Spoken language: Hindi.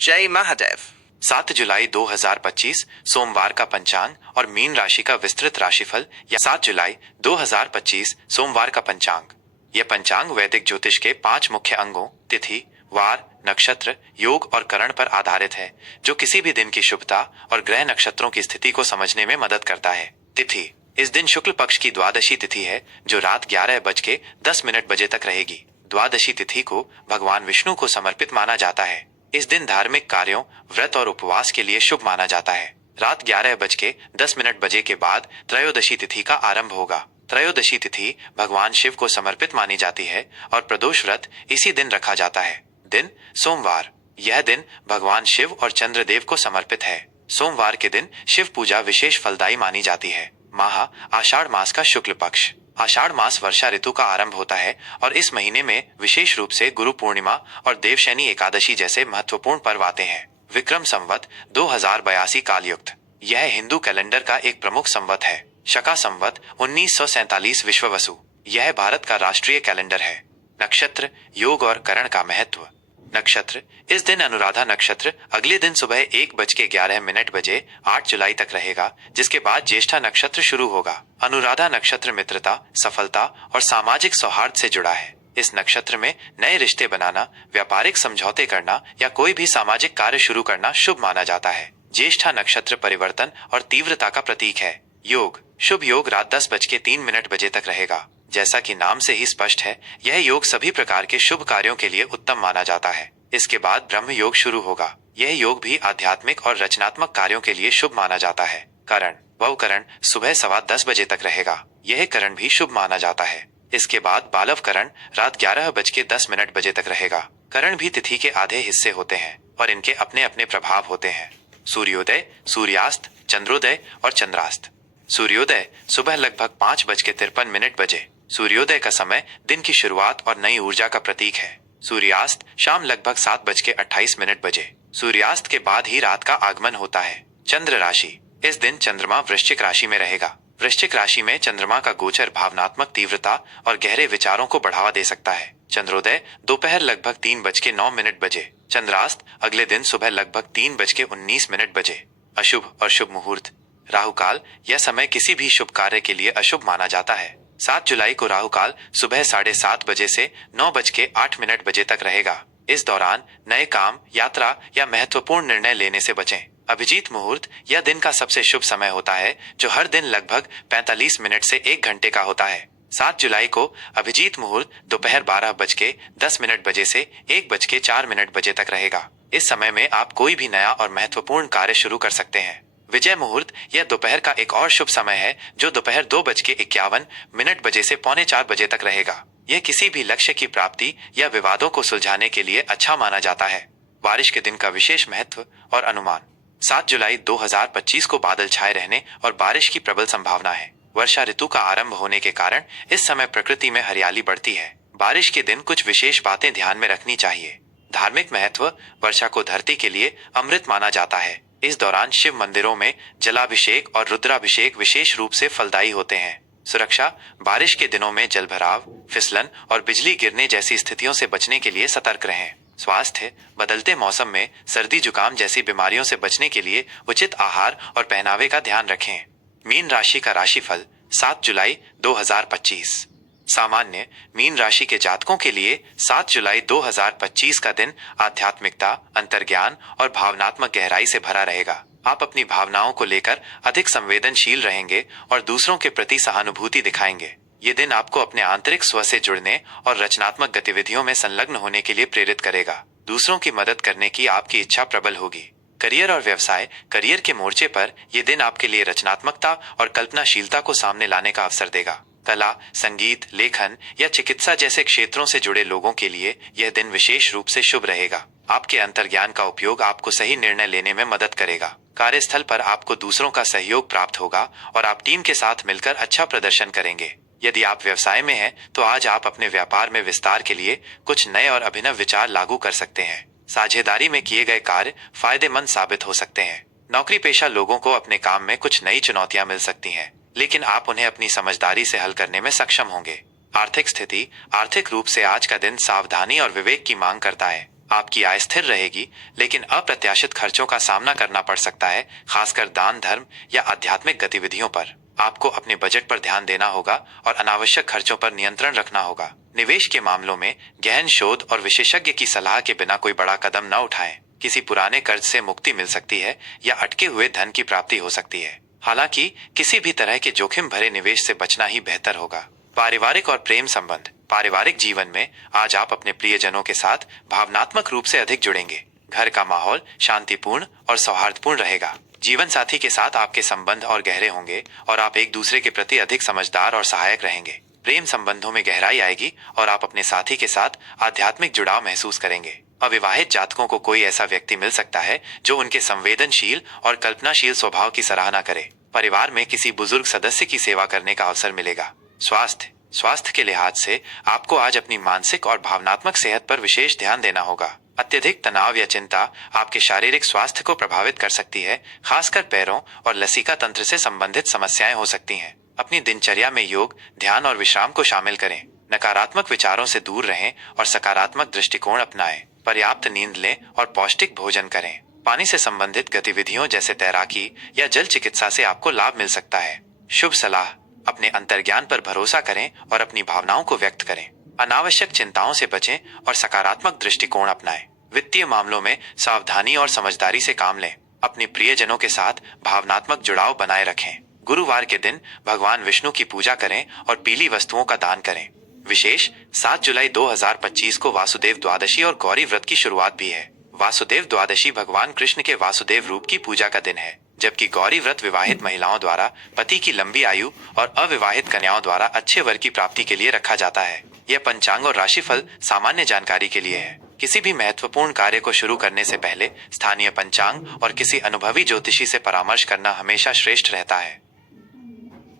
जय महादेव। 7 जुलाई 2025 सोमवार का पंचांग और मीन राशि का विस्तृत राशिफल या 7 जुलाई 2025 सोमवार का पंचांग। यह पंचांग वैदिक ज्योतिष के 5 मुख्य अंगों तिथि, वार, नक्षत्र, योग और करण पर आधारित है, जो किसी भी दिन की शुभता और ग्रह नक्षत्रों की स्थिति को समझने में मदद करता है। तिथि: इस दिन शुक्ल पक्ष की द्वादशी तिथि है, जो रात 11:10 बजे तक रहेगी। द्वादशी तिथि को भगवान विष्णु को समर्पित माना जाता है। इस दिन धार्मिक कार्यों, व्रत और उपवास के लिए शुभ माना जाता है। रात 11:10 बजे के बाद त्रयोदशी तिथि का आरंभ होगा। त्रयोदशी तिथि भगवान शिव को समर्पित मानी जाती है और प्रदोष व्रत इसी दिन रखा जाता है। दिन: सोमवार। यह दिन भगवान शिव और चंद्रदेव को समर्पित है। सोमवार के दिन शिव पूजा विशेष फलदायी मानी जाती है। माह: आषाढ़ मास का शुक्ल पक्ष। आषाढ़ मास वर्षा ऋतु का आरंभ होता है और इस महीने में विशेष रूप से गुरु पूर्णिमा और देवशैनी एकादशी जैसे महत्वपूर्ण पर्व आते हैं। विक्रम संवत 2082 कालयुक्त। यह हिंदू कैलेंडर का एक प्रमुख संवत है। शका संवत 1947 विश्ववसु। यह भारत का राष्ट्रीय कैलेंडर है। नक्षत्र, योग और करण का महत्व। नक्षत्र: इस दिन अनुराधा नक्षत्र अगले दिन सुबह 1:11 बजे 8 जुलाई तक रहेगा, जिसके बाद ज्येष्ठा नक्षत्र शुरू होगा। अनुराधा नक्षत्र मित्रता, सफलता और सामाजिक सौहार्द से जुड़ा है। इस नक्षत्र में नए रिश्ते बनाना, व्यापारिक समझौते करना या कोई भी सामाजिक कार्य शुरू करना शुभ माना जाता है। ज्येष्ठा नक्षत्र परिवर्तन और तीव्रता का प्रतीक है। योग: शुभ योग रात 10:03 बजे तक रहेगा। जैसा कि नाम से ही स्पष्ट है, यह योग सभी प्रकार के शुभ कार्यों के लिए उत्तम माना जाता है। इसके बाद ब्रह्म योग शुरू होगा। यह योग भी आध्यात्मिक और रचनात्मक कार्यों के लिए शुभ माना जाता है। करण: वह करण सुबह 10:15 बजे तक रहेगा। यह करण भी शुभ माना जाता है। इसके बाद बालव करण रात 11:10 बजे तक रहेगा। करण भी तिथि के आधे हिस्से होते हैं और इनके अपने अपने प्रभाव होते हैं। सूर्योदय, सूर्यास्त, चंद्रोदय और चंद्रास्त। सूर्योदय सुबह लगभग 5:53 बजे। सूर्योदय का समय दिन की शुरुआत और नई ऊर्जा का प्रतीक है। सूर्यास्त शाम लगभग 7:28 बजे। सूर्यास्त के बाद ही रात का आगमन होता है। चंद्र राशि: इस दिन चंद्रमा वृश्चिक राशि में रहेगा। वृश्चिक राशि में चंद्रमा का गोचर भावनात्मक तीव्रता और गहरे विचारों को बढ़ावा दे सकता है। चंद्रोदय दोपहर लगभग 3:09 बजे। चंद्रास्त अगले दिन सुबह लगभग 3:19 बजे। अशुभ और शुभ मुहूर्त। राहु काल: यह समय किसी भी शुभ कार्य के लिए अशुभ माना जाता है। 7 जुलाई को राहु काल सुबह 7:30 बजे से 9:08 बजे तक रहेगा। इस दौरान नए काम, यात्रा या महत्वपूर्ण निर्णय लेने से बचें। अभिजीत मुहूर्त यह दिन का सबसे शुभ समय होता है, जो हर दिन लगभग 45 मिनट से 1 घंटे का होता है। 7 जुलाई को अभिजीत मुहूर्त दोपहर 12:10 बजे से 1:04 बजे तक रहेगा। इस समय में आप कोई भी नया और महत्वपूर्ण कार्य शुरू कर सकते हैं। विजय मुहूर्त यह दोपहर का एक और शुभ समय है, जो दोपहर 2:51 बजे से 3:45 बजे तक रहेगा। यह किसी भी लक्ष्य की प्राप्ति या विवादों को सुलझाने के लिए अच्छा माना जाता है। बारिश के दिन का विशेष महत्व और अनुमान। 7 जुलाई 2025 को बादल छाए रहने और बारिश की प्रबल संभावना है। वर्षा ऋतु का आरंभ होने के कारण इस समय प्रकृति में हरियाली बढ़ती है। बारिश के दिन कुछ विशेष बातें ध्यान में रखनी चाहिए। धार्मिक महत्व: वर्षा को धरती के लिए अमृत माना जाता है। इस दौरान शिव मंदिरों में जलाभिषेक और रुद्राभिषेक विशेष रूप से फलदायी होते हैं। सुरक्षा: बारिश के दिनों में जलभराव, फिसलन और बिजली गिरने जैसी स्थितियों से बचने के लिए सतर्क रहें। स्वास्थ्य: बदलते मौसम में सर्दी जुकाम जैसी बीमारियों से बचने के लिए उचित आहार और पहनावे का ध्यान रखें। मीन राशि का राशिफल 7 जुलाई 2025। सामान्य मीन राशि के जातकों के लिए 7 जुलाई 2025 का दिन आध्यात्मिकता, अंतर्ज्ञान और भावनात्मक गहराई से भरा रहेगा। आप अपनी भावनाओं को लेकर अधिक संवेदनशील रहेंगे और दूसरों के प्रति सहानुभूति दिखाएंगे। ये दिन आपको अपने आंतरिक स्व से जुड़ने और रचनात्मक गतिविधियों में संलग्न होने के लिए प्रेरित करेगा। दूसरों की मदद करने की आपकी इच्छा प्रबल होगी। करियर और व्यवसाय: करियर के मोर्चे पर यह दिन आपके लिए रचनात्मकता और कल्पनाशीलता को सामने लाने का अवसर देगा। कला, संगीत, लेखन या चिकित्सा जैसे क्षेत्रों से जुड़े लोगों के लिए यह दिन विशेष रूप से शुभ रहेगा। आपके अंतर्ज्ञान का उपयोग आपको सही निर्णय लेने में मदद करेगा। कार्यस्थल पर आपको दूसरों का सहयोग प्राप्त होगा और आप टीम के साथ मिलकर अच्छा प्रदर्शन करेंगे। यदि आप व्यवसाय में हैं, तो आज आप अपने व्यापार में विस्तार के लिए कुछ नए और अभिनव विचार लागू कर सकते हैं। साझेदारी में किए गए कार्य फायदेमंद साबित हो सकते हैं। नौकरी पेशा लोगों को अपने काम में कुछ नई चुनौतियां मिल सकती हैं, लेकिन आप उन्हें अपनी समझदारी से हल करने में सक्षम होंगे। आर्थिक स्थिति: आर्थिक रूप से आज का दिन सावधानी और विवेक की मांग करता है। आपकी आय स्थिर रहेगी, लेकिन अप्रत्याशित खर्चों का सामना करना पड़ सकता है, खासकर दान धर्म या आध्यात्मिक गतिविधियों पर। आपको अपने बजट पर ध्यान देना होगा और अनावश्यक खर्चों पर नियंत्रण रखना होगा। निवेश के मामलों में गहन शोध और विशेषज्ञ की सलाह के बिना कोई बड़ा कदम न उठाएं। किसी पुराने कर्ज से मुक्ति मिल सकती है या अटके हुए धन की प्राप्ति हो सकती है। हालांकि किसी भी तरह के जोखिम भरे निवेश से बचना ही बेहतर होगा। पारिवारिक और प्रेम संबंध। पारिवारिक जीवन में आज आप अपने प्रियजनों के साथ भावनात्मक रूप से अधिक जुड़ेंगे। घर का माहौल शांतिपूर्ण और सौहार्दपूर्ण रहेगा। जीवन साथी के साथ आपके संबंध और गहरे होंगे और आप एक दूसरे के प्रति अधिक समझदार और सहायक रहेंगे। प्रेम संबंधों में गहराई आएगी और आप अपने साथी के साथ आध्यात्मिक जुड़ाव महसूस करेंगे। अविवाहित जातकों को कोई ऐसा व्यक्ति मिल सकता है जो उनके संवेदनशील और कल्पनाशील स्वभाव की सराहना करे। परिवार में किसी बुजुर्ग सदस्य की सेवा करने का अवसर मिलेगा। स्वास्थ्य के लिहाज से आपको आज अपनी मानसिक और भावनात्मक सेहत पर विशेष ध्यान देना होगा। अत्यधिक तनाव या चिंता आपके शारीरिक स्वास्थ्य को प्रभावित कर सकती है, खासकर पैरों और लसीका तंत्र से संबंधित समस्याएं हो सकती हैं। अपनी दिनचर्या में योग, ध्यान और विश्राम को शामिल करें। नकारात्मक विचारों से दूर रहें और सकारात्मक दृष्टिकोण अपनाएं। पर्याप्त नींद लें और पौष्टिक भोजन करें। पानी से संबंधित गतिविधियों जैसे तैराकी या जल चिकित्सा से आपको लाभ मिल सकता है। शुभ सलाह। अपने अंतर्ज्ञान पर भरोसा करें और अपनी भावनाओं को व्यक्त करें। अनावश्यक चिंताओं से बचें और सकारात्मक दृष्टिकोण अपनाएं। वित्तीय मामलों में सावधानी और समझदारी से काम लें। अपने प्रियजनों के साथ भावनात्मक जुड़ाव बनाए रखें। गुरुवार के दिन भगवान विष्णु की पूजा करें और पीली वस्तुओं का दान करें। विशेष 7 जुलाई 2025 को वासुदेव द्वादशी और गौरी व्रत की शुरुआत भी है। वासुदेव द्वादशी भगवान कृष्ण के वासुदेव रूप की पूजा का दिन है, जबकि गौरी व्रत विवाहित महिलाओं द्वारा पति की लंबी आयु और अविवाहित कन्याओं द्वारा अच्छे वर की प्राप्ति के लिए रखा जाता है। यह पंचांग और राशिफल सामान्य जानकारी के लिए है। किसी भी महत्वपूर्ण कार्य को शुरू करने से पहले स्थानीय पंचांग और किसी अनुभवी ज्योतिषी से परामर्श करना हमेशा श्रेष्ठ रहता है।